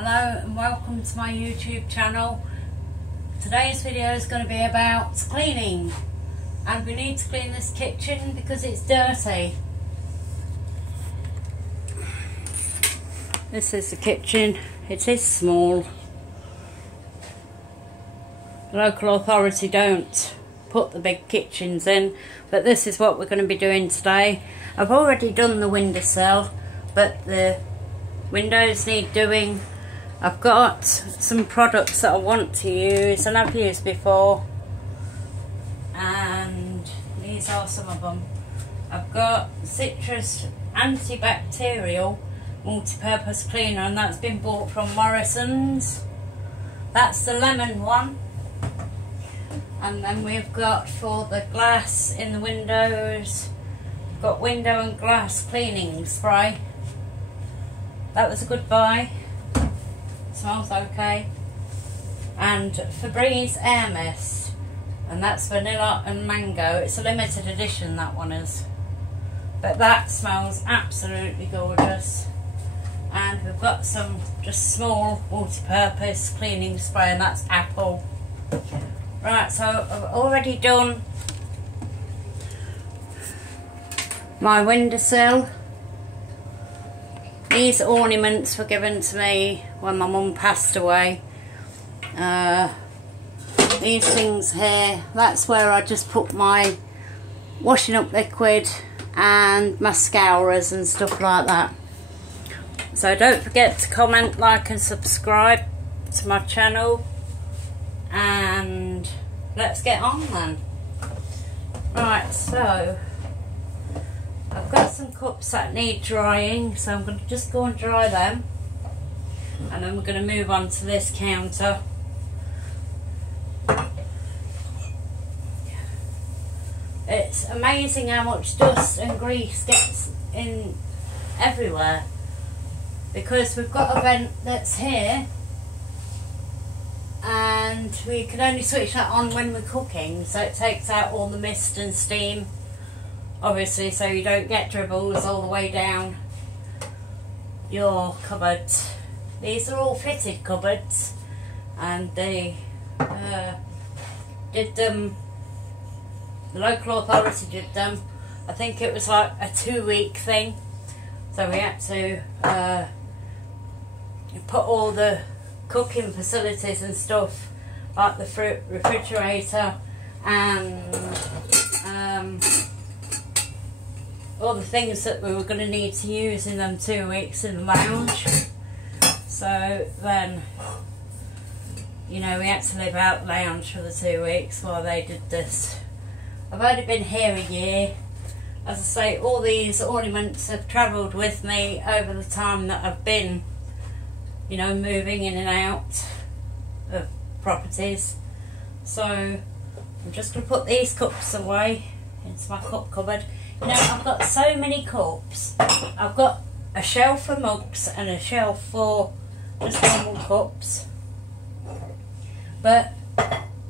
Hello and welcome to my YouTube channel. Today's video is going to be about cleaning, and we need to clean this kitchen because it's dirty. This is the kitchen. It is small. The local authority don't put the big kitchens in, but this is what we're going to be doing today. I've already done the windowsill, but the windows need doing. I've got some products that I want to use and I've used before, and these are some of them. I've got Citrus Antibacterial Multi-Purpose Cleaner, and that's been bought from Morrison's. That's the lemon one. And then we've got, for the glass in the windows, we've got window and glass cleaning spray. That was a good buy. Smells okay. And Febreze Air Mist, and that's vanilla and mango. It's a limited edition, that one is, but that smells absolutely gorgeous. And we've got some just small multi-purpose cleaning spray, and that's apple. Right, so I've already done my windowsill. These ornaments were given to me when my mum passed away. These things here, that's where I just put my washing up liquid and mascaras and stuff like that. So don't forget to comment, like and subscribe to my channel, and let's get on then. Right, so I've got some cups that need drying, so I'm going to just go and dry them, and then we're going to move on to this counter. It's amazing how much dust and grease gets in everywhere, because we've got a vent that's here and we can only switch that on when we're cooking, so it takes out all the mist and steam, obviously, so you don't get dribbles all the way down your cupboards. These are all fitted cupboards, and they did them, the local authority did them. I think it was like a 2-week thing, so we had to put all the cooking facilities and stuff, like the refrigerator and all the things that we were going to need to use in them 2 weeks in the lounge. So then, you know, we had to live out the lounge for the 2 weeks while they did this. I've only been here a year. As I say, all these ornaments have travelled with me over the time that I've been, you know, moving in and out of properties. So I'm just going to put these cups away into my cup cupboard. You know, I've got so many cups. I've got a shelf for mugs and a shelf for just normal cups, but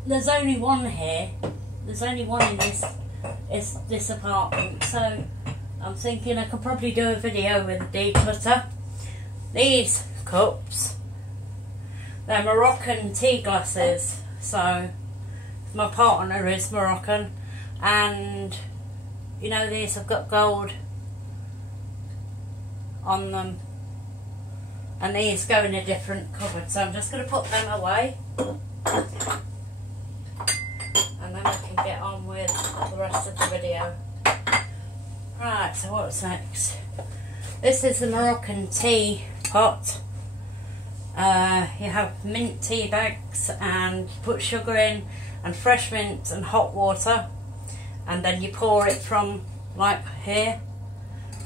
there's only one here. There's only one in this apartment, so I'm thinking I could probably do a video with a declutter. These cups, they're Moroccan tea glasses, so my partner is Moroccan, and you know, these have got gold on them, and these go in a different cupboard, so I'm just going to put them away, and then we can get on with the rest of the video. Right, so what's next? This is the Moroccan tea pot. You have mint tea bags, and you put sugar in and fresh mint and hot water, and then you pour it from like here,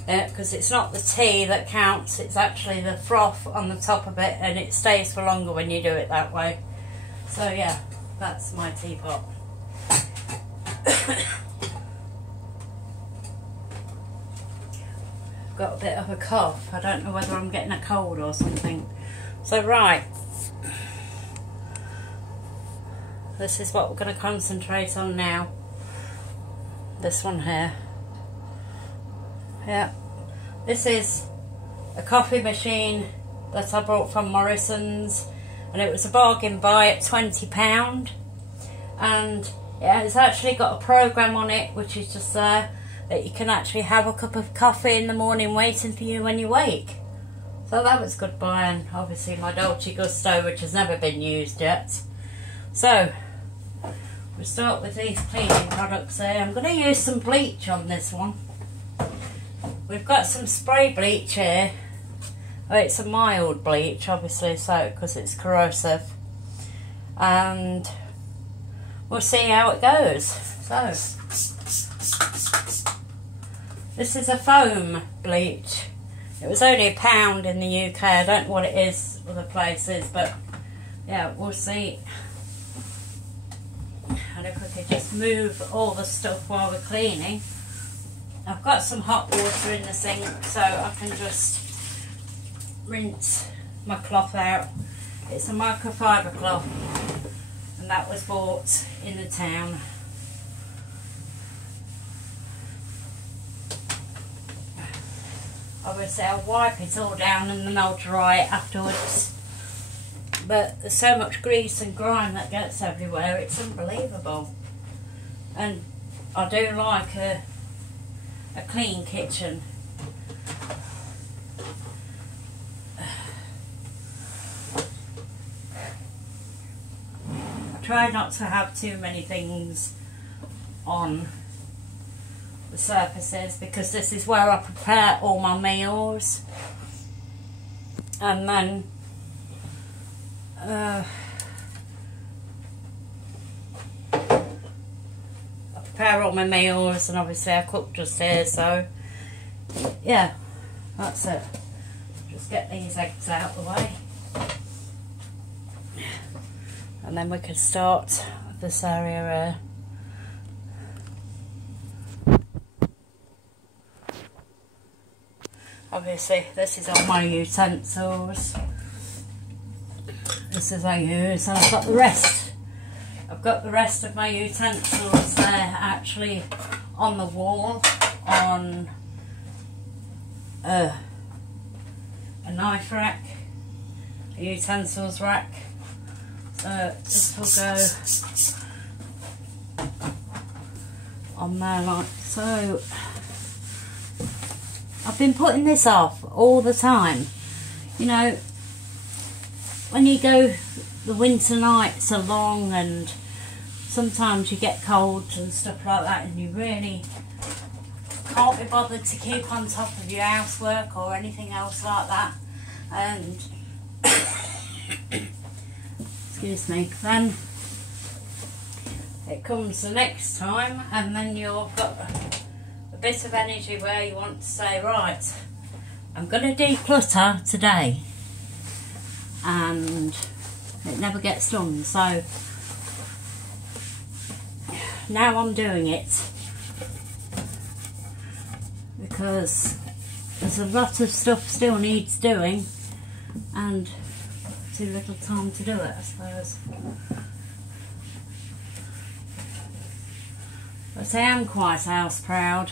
because it's not the tea that counts, it's actually the froth on the top of it, and it stays for longer when you do it that way. So yeah, that's my teapot. I've got a bit of a cough. I don't know whether I'm getting a cold or something. So right, this is what we're going to concentrate on now. This one here. Yeah, this is a coffee machine that I bought from Morrison's, and it was a bargain buy at £20, and it's actually got a programme on it which is just there that you can actually have a cup of coffee in the morning waiting for you when you wake. So that was good buy, and obviously my Dolce Gusto, which has never been used yet. So we'll start with these cleaning products here. I'm going to use some bleach on this one. We've got some spray bleach here. Oh, it's a mild bleach, obviously, so because it's corrosive. And we'll see how it goes. So this is a foam bleach. It was only £1 in the UK. I don't know what it is other places, but yeah, we'll see. And if we could just move all the stuff while we're cleaning. I've got some hot water in the sink, so I can just rinse my cloth out. It's a microfiber cloth, and that was bought in the town. Obviously I'll wipe it all down and then I'll dry it afterwards, but there's so much grease and grime that gets everywhere, it's unbelievable. And I do like a clean kitchen. I try not to have too many things on the surfaces because this is where I prepare all my meals, and then I prepare all my meals, and obviously I cook just here, so yeah, that's it. Just get these eggs out of the way, and then we can start this area here. Obviously this is all my utensils. This is I use, and I've got the rest. I've got the rest of my utensils there actually on the wall, on a knife rack, a utensils rack. So this will go on there like so. I've been putting this off all the time. You know, when you go, the winter nights are long and sometimes you get colds and stuff like that, and you really can't be bothered to keep on top of your housework or anything else like that. And excuse me, then it comes the next time, and then you've got a bit of energy where you want to say, right, I'm going to declutter today, and it never gets done. So now I'm doing it because there's a lot of stuff still needs doing and too little time to do it, I suppose. But I am quite house proud.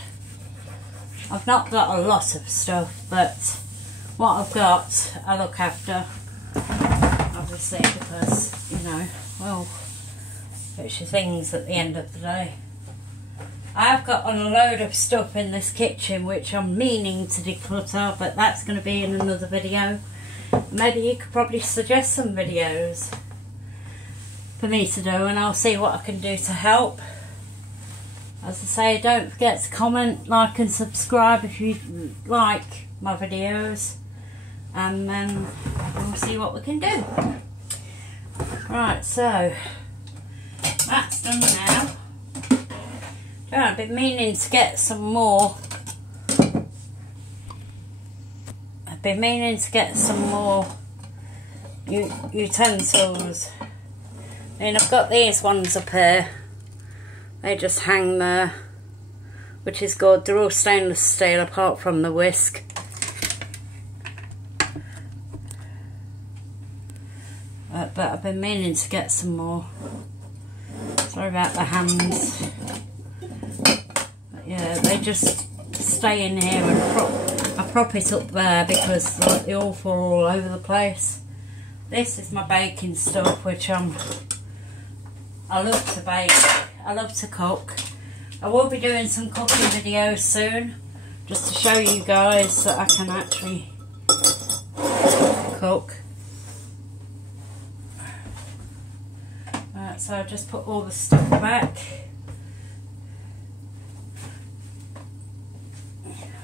I've not got a lot of stuff, but what I've got I look after, obviously, because, you know, well, it's your things at the end of the day. I've got a load of stuff in this kitchen which I'm meaning to declutter, but that's going to be in another video. Maybe you could probably suggest some videos for me to do, and I'll see what I can do to help. As I say, don't forget to comment, like and subscribe if you like my videos, and then we'll see what we can do. Right, so that's done now. I've been meaning to get some more. I've been meaning to get some more utensils. I mean, I've got these ones up here. They just hang there, which is good. They're all stainless steel apart from the whisk. But I've been meaning to get some more. Sorry about the hands. But yeah, they just stay in here and prop. I prop it up there because like, they all fall all over the place. This is my baking stuff, which I love to bake, I love to cook. I will be doing some cooking videos soon, just to show you guys that I can actually cook. Right, so I just put all the stuff back.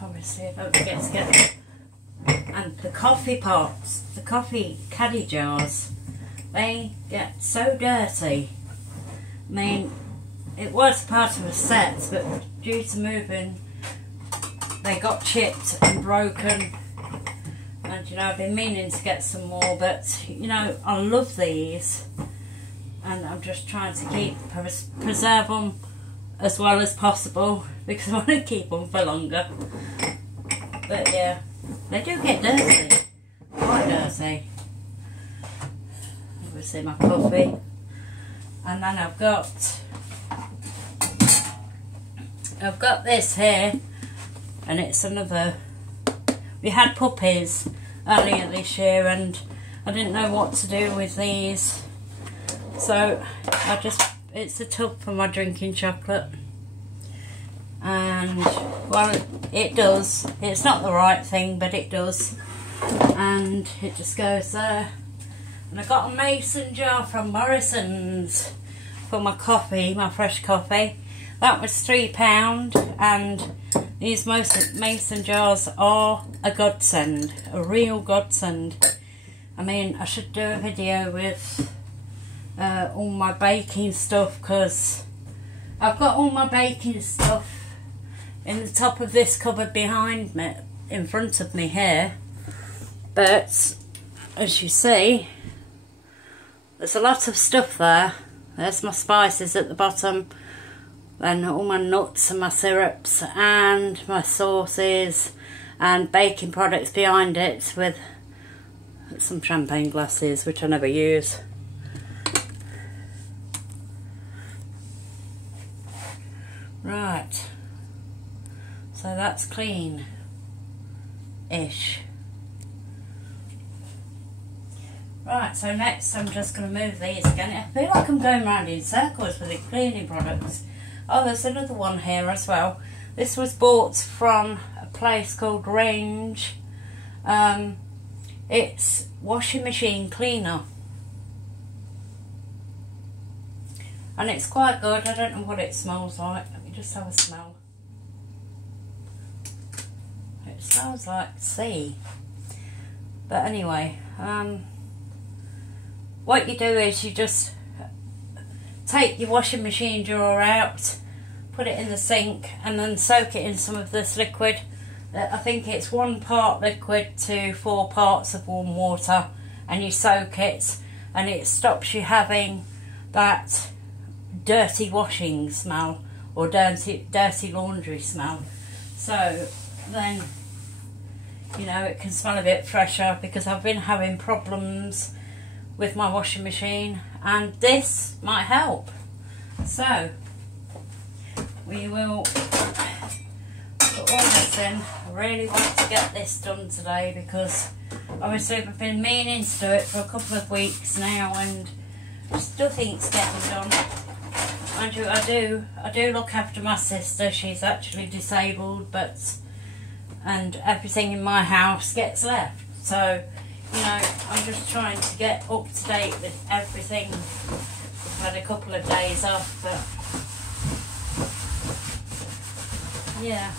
Obviously, I don't forget to get, and the coffee pots, the coffee caddy jars, they get so dirty. I mean, it was part of a set, but due to moving, they got chipped and broken. And you know, I've been meaning to get some more, but you know, I love these, and I'm just trying to preserve them as well as possible because I want to keep them for longer. But yeah, they do get dirty, quite dirty. Obviously my coffee, and then I've got this here, and it's another. We had puppies earlier this year, and I didn't know what to do with these, so it's a tub for my drinking chocolate. And well, it does. It's not the right thing, but it does, and it just goes there. And I got a mason jar from Morrison's for my coffee, my fresh coffee. That was £3, and these mason jars are a godsend, a real godsend. I mean, I should do a video with all my baking stuff, because I've got all my baking stuff in the top of this cupboard behind me, in front of me here. But as you see, there's a lot of stuff there. There's my spices at the bottom, then all my nuts and my syrups and my sauces and baking products behind it, with some champagne glasses which I never use. Right, so that's clean-ish. Right, so next I'm just going to move these again. I feel like I'm going round in circles with the cleaning products. Oh, there's another one here as well. This was bought from a place called Range. It's washing machine cleaner. And it's quite good. I don't know what it smells like. Let me just have a smell. It smells like sea. But anyway, what you do is you just take your washing machine drawer out, put it in the sink, and then soak it in some of this liquid. I think it's 1 part liquid to 4 parts of warm water, and you soak it, and it stops you having that dirty washing smell or dirty laundry smell. So then, you know, it can smell a bit fresher, because I've been having problems with my washing machine, and this might help. So we will put all this in. I really want to get this done today, because obviously I've been meaning to do it for a couple of weeks now, and nothing's getting done. Mind you, I do look after my sister. She's actually disabled, and everything in my house gets left. So, you know, I'm just trying to get up to date with everything. I've had a couple of days off, but yeah.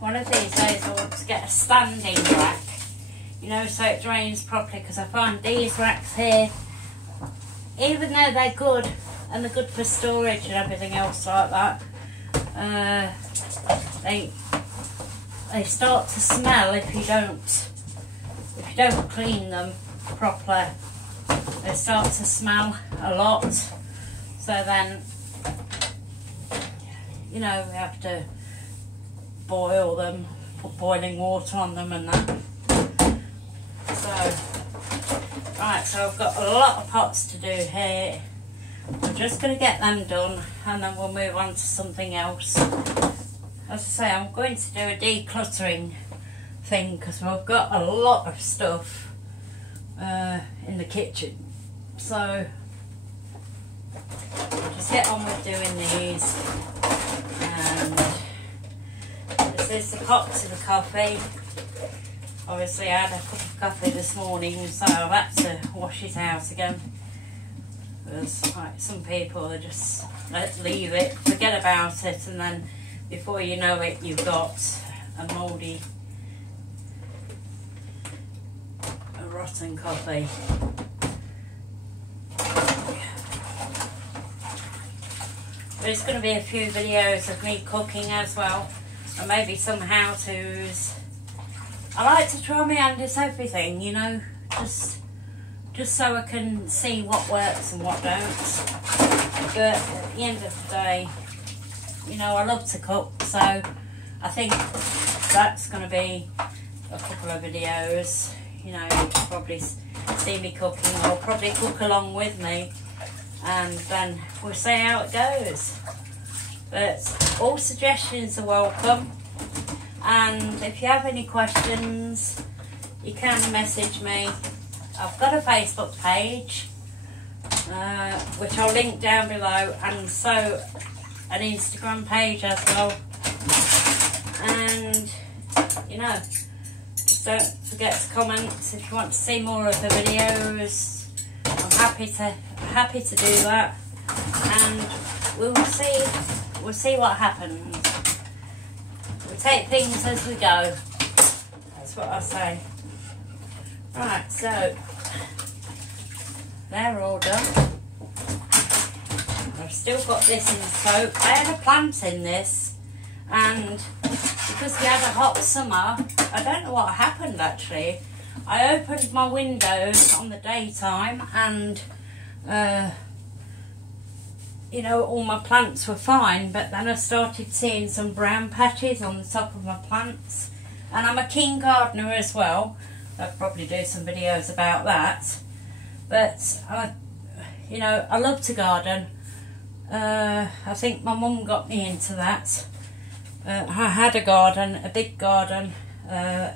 One of these days I want to get a standing rack, you know, so it drains properly, because I find these racks here, even though they're good and they're good for storage and everything else like that, they start to smell if you don't clean them properly. They start to smell a lot. So then, you know, we have to boil them put boiling water on them and that. So, right, so I've got a lot of pots to do here. I'm just going to get them done and then we'll move on to something else. As I say, I'm going to do a decluttering thing because we've got a lot of stuff in the kitchen. So I'll just get on with doing these. And this is the pot to the coffee. Obviously I had a cup of coffee this morning, so I've had to wash it out again. Because like some people, they just leave it, forget about it, and then before you know it, you've got a mouldy, a rotten coffee. There's going to be a few videos of me cooking as well, and maybe some how-tos. I like to try my hand at everything, you know, just so I can see what works and what don't. But at the end of the day, you know, I love to cook, so I think that's going to be a couple of videos. You know, you'll probably see me cooking, or probably cook along with me, and then we'll see how it goes. But all suggestions are welcome, and if you have any questions, you can message me. I've got a Facebook page, which I'll link down below, and so an Instagram page as well. And you know, just don't forget to comment if you want to see more of the videos. I'm happy to do that, and we'll see what happens. We'll take things as we go. That's what I say. Right, so they're all done. I've still got this in soak. I had a plant in this, and because we had a hot summer, I don't know what happened actually. I opened my windows on the daytime, and you know, all my plants were fine, but then I started seeing some brown patches on the top of my plants. And I'm a keen gardener as well. I'll probably do some videos about that. But you know, I love to garden. I think my mum got me into that. I had a garden, a big garden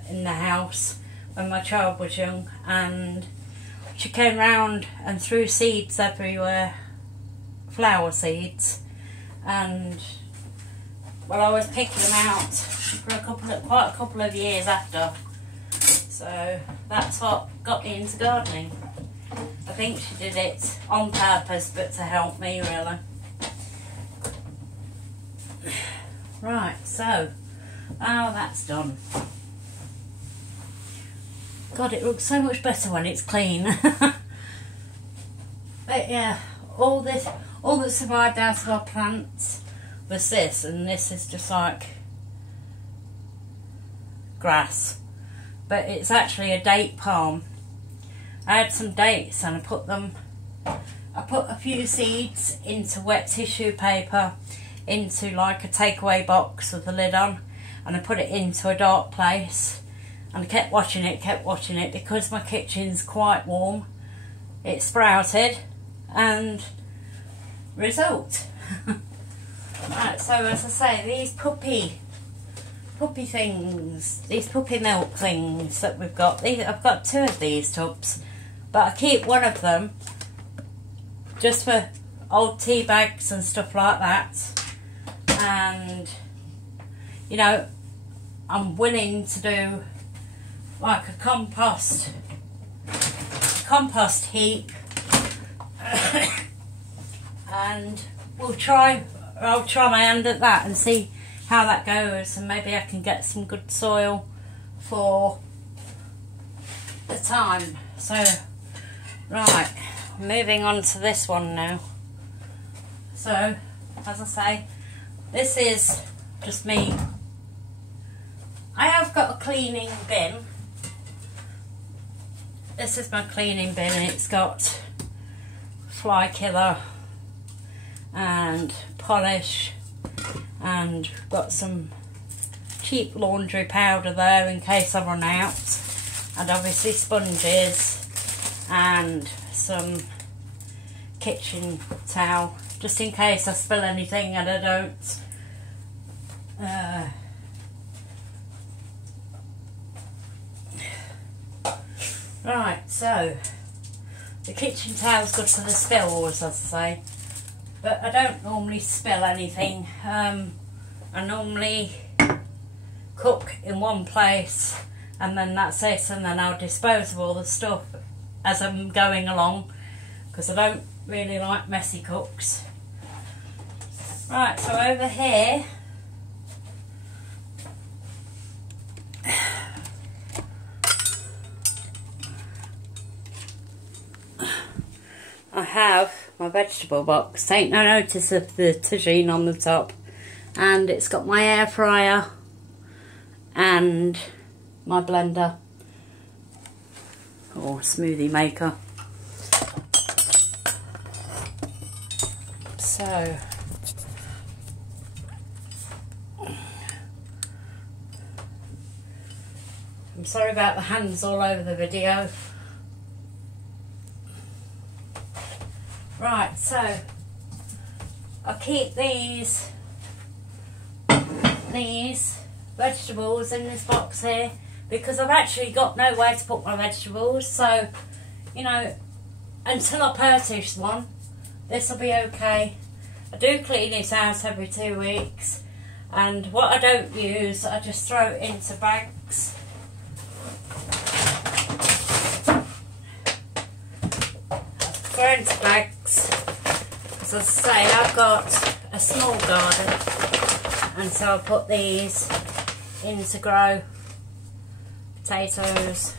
in the house when my child was young, and she came round and threw seeds everywhere, flower seeds, and well, I was picking them out for quite a couple of years after. So that's what got me into gardening. I think she did it on purpose, but to help me really. Right, so now that's done. God, it looks so much better when it's clean. But yeah, all that survived out of our plants was this, and this is just like grass. But it's actually a date palm. I had some dates and I put a few seeds into wet tissue paper, into like a takeaway box with the lid on, and I put it into a dark place, and I kept watching it because my kitchen's quite warm. It sprouted, and result. Right, so as I say, these puppy things, these puppy milk things that we've got, I've got 2 of these tubs, but I keep one of them just for old tea bags and stuff like that. And you know, I'm willing to do like a compost heap, and I'll try my hand at that and see how that goes, and maybe I can get some good soil for the time. So right, moving on to this one now. So as I say, this is just me. I have got a cleaning bin. This is my cleaning bin, and it's got fly killer and polish, and got some cheap laundry powder there in case I run out, and obviously sponges and some kitchen towel just in case I spill anything and I don't. Right, so the kitchen towel's good for the spills, as I say, but I don't normally spill anything. I normally cook in one place and then that's it, and then I'll dispose of all the stuff as I'm going along because I don't really like messy cooks. Right, so over here I have my vegetable box. Take no notice of the tagine on the top, and it's got my air fryer and my blender or smoothie maker. So I'm sorry about the hands all over the video. Right, so I'll keep these vegetables in this box here because I've actually got nowhere to put my vegetables, so you know, until I purchase one, this will be okay. I do clean it out every 2 weeks, and what I don't use I just throw it into bags. Throw it into bags, as I say, I've got a small garden, and so I put these in to grow potatoes,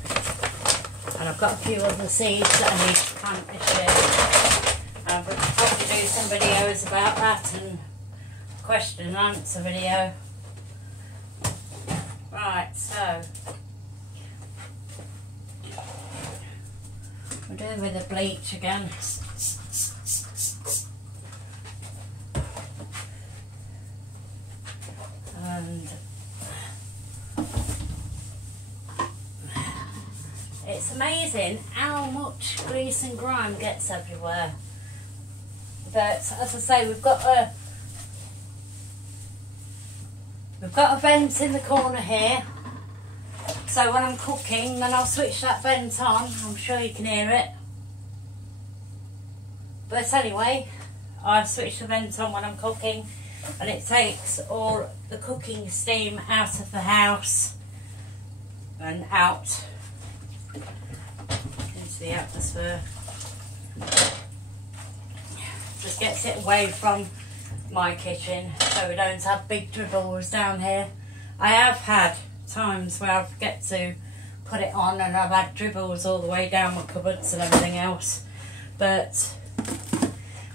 and I've got a few other seeds that I need to plant this year. I'll probably do some videos about that and question and answer video. Right, so we're doing with the bleach again. And it's amazing how much grease and grime gets everywhere. But as I say, we've got a vent in the corner here. So when I'm cooking, then I'll switch that vent on. I'm sure you can hear it. But anyway, I switch the vent on when I'm cooking, and it takes all the cooking steam out of the house and out into the atmosphere. Just gets it away from my kitchen so we don't have big dribbles down here. I have had times where I forget to put it on and I've had dribbles all the way down my cupboards and everything else, but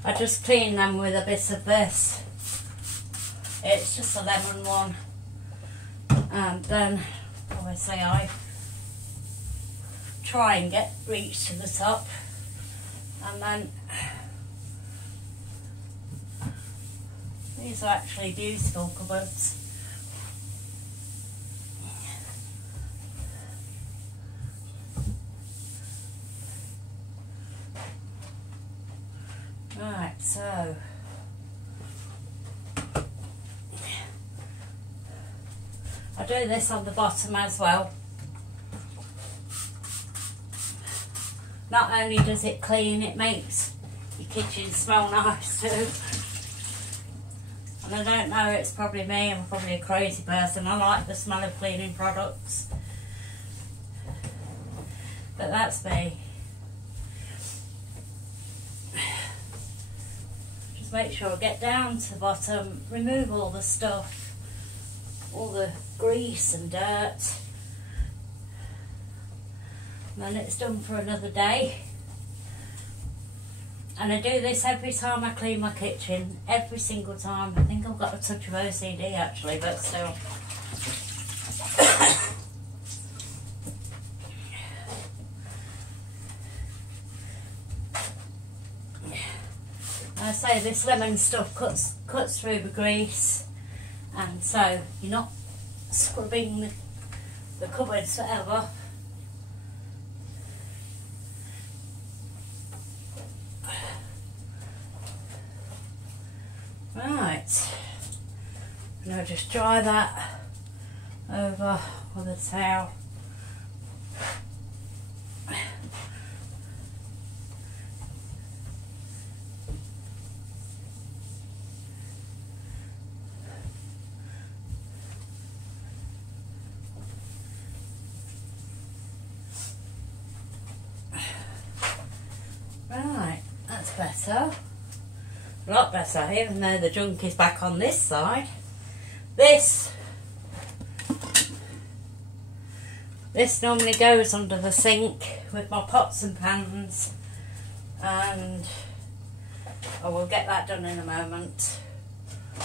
I just clean them with a bit of this. It's just a lemon one, and then obviously I try and reach to the top, and then these are actually beautiful cupboards. Right, so I do this on the bottom as well. Not only does it clean, it makes your kitchen smell nice too. And I don't know, it's probably me, I'm probably a crazy person. I like the smell of cleaning products. But that's me. Just make sure I get down to the bottom, remove all the stuff, all the grease and dirt. And then it's done for another day. And I do this every time I clean my kitchen, every single time. I think I've got a touch of OCD actually, but still. I say this lemon stuff cuts through the grease, and so you're not scrubbing the cupboards forever. Right, and I'll just dry that over with a towel. Right, that's better. A lot better, even though the junk is back on this side. This normally goes under the sink with my pots and pans, and I will get that done in a moment. A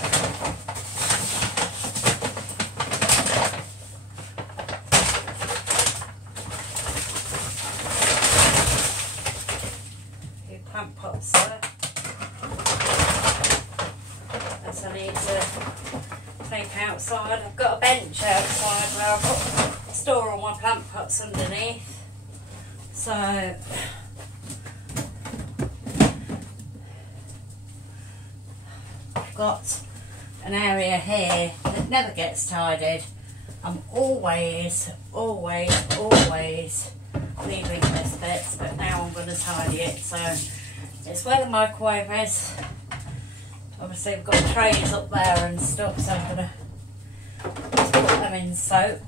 few plant pots there. I need to take outside. I've got a bench outside where I store all my plant pots underneath. So I've got an area here that never gets tidied. I'm always leaving this bit, but now I'm going to tidy it. So it's where the microwave is. Obviously, we've got trays up there and stuff, so I'm going to just put them in soak.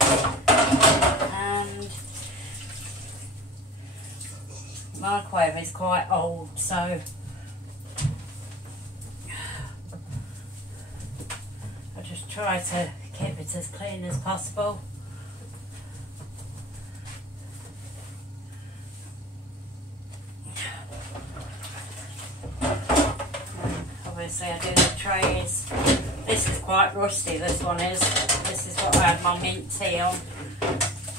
And the microwave is quite old, so I just try to keep it as clean as possible. Obviously I do the trays. This is quite rusty, this one is. This is what I had my mint tea on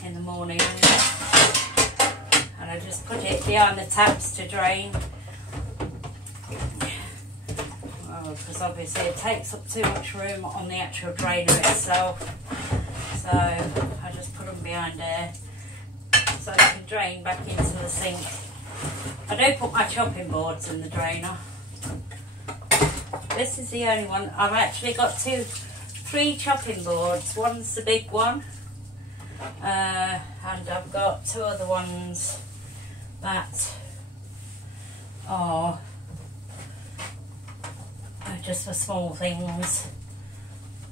in the morning. And I just put it behind the taps to drain. Because obviously it takes up too much room on the actual drainer itself. So I just put them behind there so they can drain back into the sink. I do put my chopping boards in the drainer. This is the only one. I've actually got three chopping boards. One's the big one, and I've got two other ones that are just for small things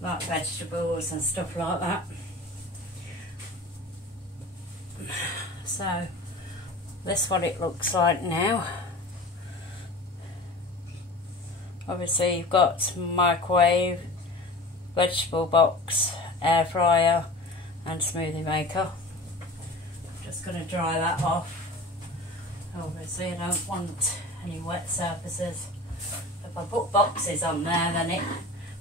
like vegetables and stuff like that. So this is what it looks like now. Obviously you've got microwave, vegetable box, air fryer and smoothie maker. I'm just going to dry that off. Obviously I don't want any wet surfaces. If I put boxes on there, then it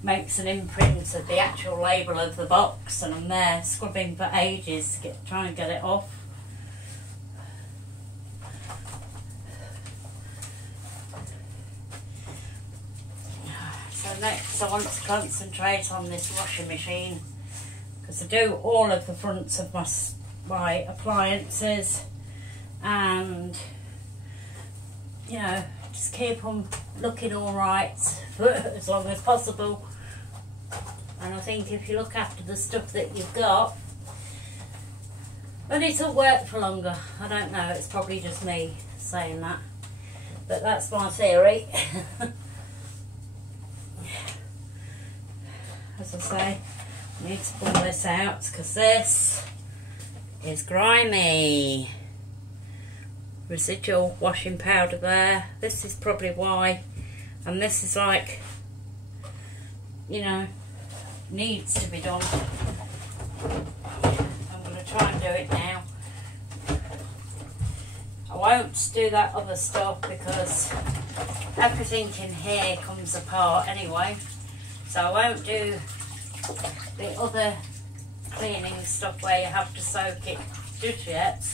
makes an imprint of the actual label of the box, and I'm there scrubbing for ages to try and get it off. So next I want to concentrate on this washing machine, because I do all of the fronts of my appliances, and you know, just keep them looking alright for as long as possible. And I think if you look after the stuff that you've got, then it'll work for longer. I don't know, it's probably just me saying that, but that's my theory. As I say, I need to pull this out because this is grimy. Residual washing powder there. This is probably why, and this is like, you know, needs to be done. I'm going to try and do it now. I won't do that other stuff because everything in here comes apart anyway, so I won't do the other cleaning stuff where you have to soak it just yet.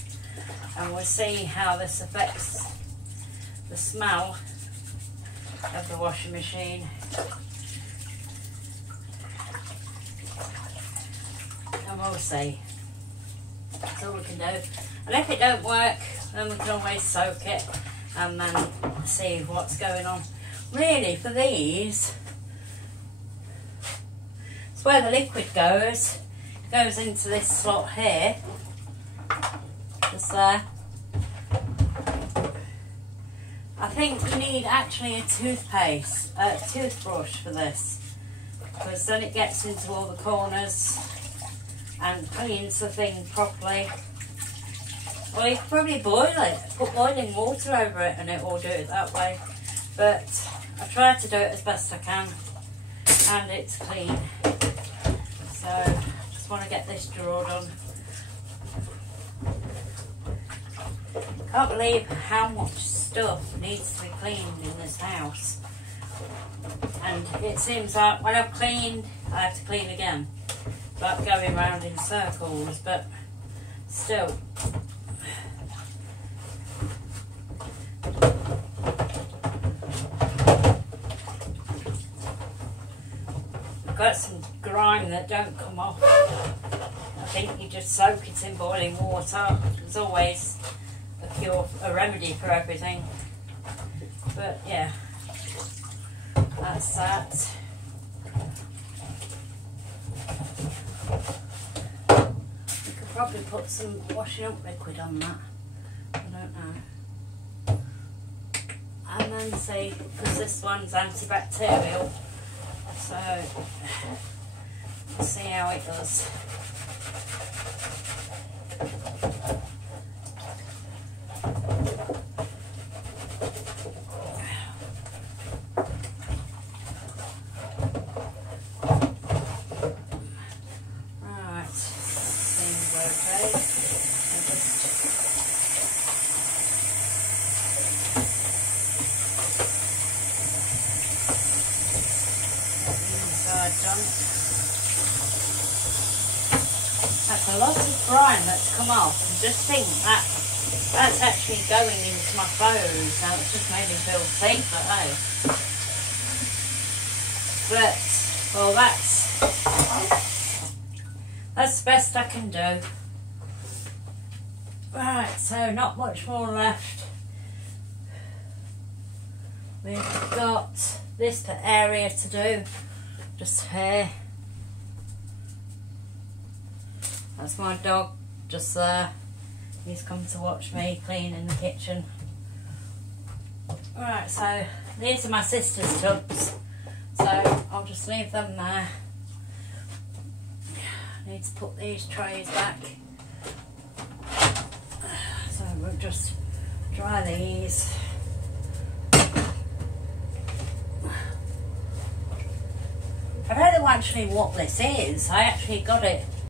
And we'll see how this affects the smell of the washing machine. and we'll see. That's all we can do. And if it don't work, then we can always soak it and then see what's going on. Really, for these, it's where the liquid goes. It goes into this slot here. Just there. I think you need actually a toothbrush for this, because then it gets into all the corners and cleans the thing properly. Or you could probably boil it, put boiling water over it and it will do it that way. But I try to do it as best I can, and it's clean. So I just want to get this drawer done. Can't believe how much stuff needs to be cleaned in this house. And it seems like when I've cleaned, I have to clean again. It's like going round in circles, but still. I've got some grime that don't come off. I think you just soak it in boiling water. There's always a remedy for everything. But yeah, that's that. You could probably put some washing up liquid on that. I don't know. And then see, because this one's antibacterial, so we'll see how it does. That's a lot of grime that's come off, and just think that that's actually going into my clothes. Now it's just made me feel sick, but oh. But well, that's the best I can do. Right, so not much more left. We've got this area to do, just here. That's my dog just there. He's come to watch me clean in the kitchen. Right, so these are my sister's tubs, so I'll just leave them there. I need to put these trays back. So we'll just dry these. I don't know actually what this is. I actually got it